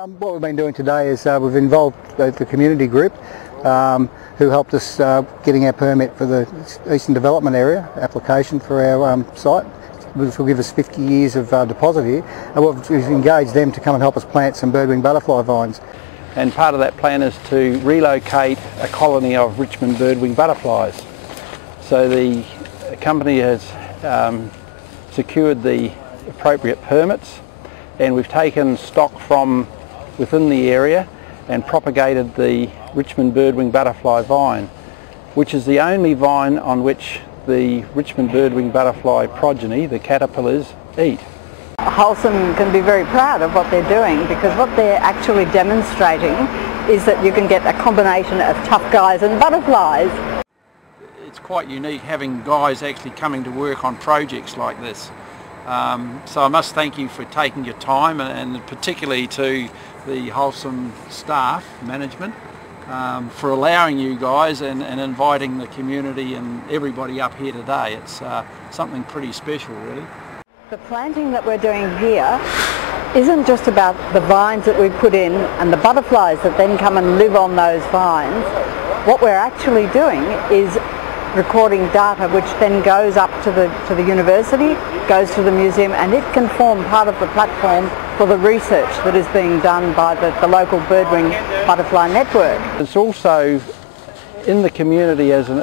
What we've been doing today is we've involved the community group who helped us getting our permit for the Eastern Development Area application for our site, which will give us 50 years of deposit here. And we've engaged them to come and help us plant some birdwing butterfly vines. And part of that plan is to relocate a colony of Richmond birdwing butterflies. So the company has secured the appropriate permits, and we've taken stock from within the area and propagated the Richmond birdwing butterfly vine, which is the only vine on which the Richmond birdwing butterfly progeny, the caterpillars, eat. Wholesome can be very proud of what they're doing, because what they're actually demonstrating is that you can get a combination of tough guys and butterflies. It's quite unique having guys actually coming to work on projects like this. So I must thank you for taking your time, and particularly to the Wholesome staff, management, for allowing you guys and inviting the community and everybody up here today. It's something pretty special, really. The planting that we're doing here isn't just about the vines that we put in and the butterflies that then come and live on those vines. What we're actually doing is recording data which then goes up to the university, goes to the museum, and it can form part of the platform for the research that is being done by the local birdwing butterfly network. It's also in the community as an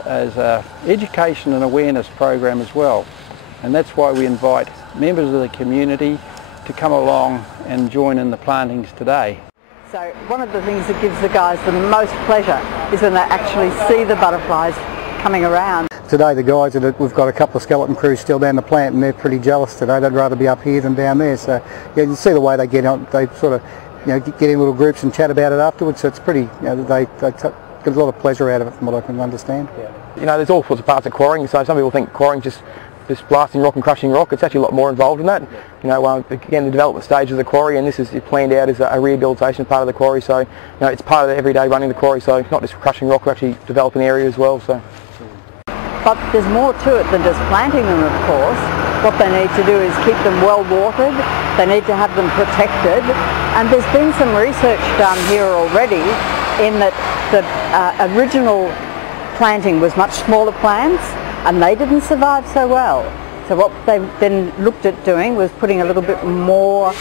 education and awareness program as well, and that's why we invite members of the community to come along and join in the plantings today. So one of the things that gives the guys the most pleasure is when they actually see the butterflies coming around. Today the guys, we've got a couple of skeleton crews still down the plant, and they're pretty jealous today. They'd rather be up here than down there. So yeah, you see the way they get on. They sort of, get in little groups and chat about it afterwards. So it's pretty, they get a lot of pleasure out of it, from what I can understand. Yeah. There's all sorts of parts of quarrying. So some people think quarrying just blasting rock and crushing rock. It's actually a lot more involved in that. Again, the development stage of the quarry, and this is planned out as a rehabilitation part of the quarry. So it's part of the everyday running the quarry. So not just crushing rock, we're actually developing an area as well. So. But there's more to it than just planting them, of course. What they need to do is keep them well watered, they need to have them protected, and there's been some research done here already in that the original planting was much smaller plants and they didn't survive so well. So what they then looked at doing was putting a little bit more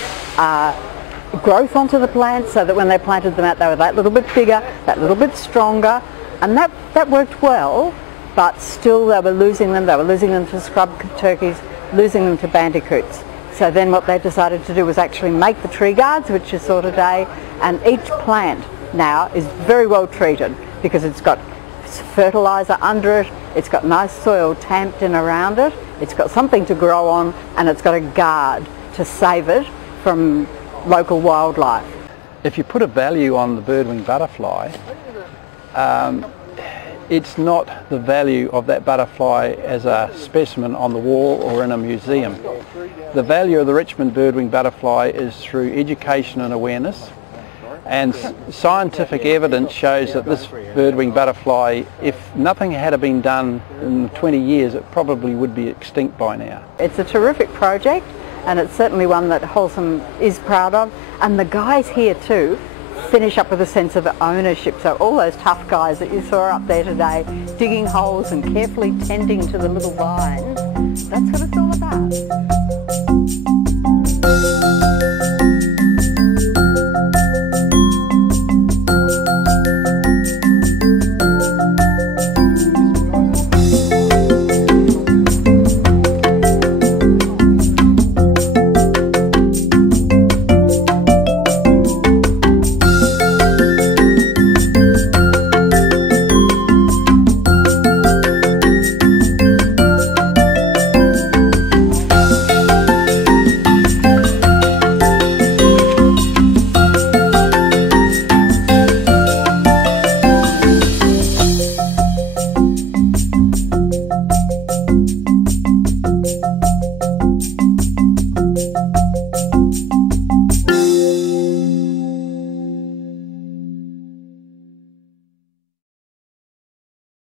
growth onto the plants, so that when they planted them out they were that little bit bigger, that little bit stronger, and that worked well. But still they were losing them to scrub turkeys, losing them to bandicoots. So then what they decided to do was actually make the tree guards, which you saw today, and each plant now is very well treated because it's got fertiliser under it, it's got nice soil tamped in around it, it's got something to grow on, and it's got a guard to save it from local wildlife. If you put a value on the birdwing butterfly, it's not the value of that butterfly as a specimen on the wall or in a museum. The value of the Richmond birdwing butterfly is through education and awareness, and scientific evidence shows that this birdwing butterfly, if nothing had been done in 20 years, it probably would be extinct by now. It's a terrific project, and it's certainly one that Wholesome is proud of, and the guys here too finish up with a sense of ownership. So all those tough guys that you saw up there today, digging holes and carefully tending to the little vines, that's what it's all about.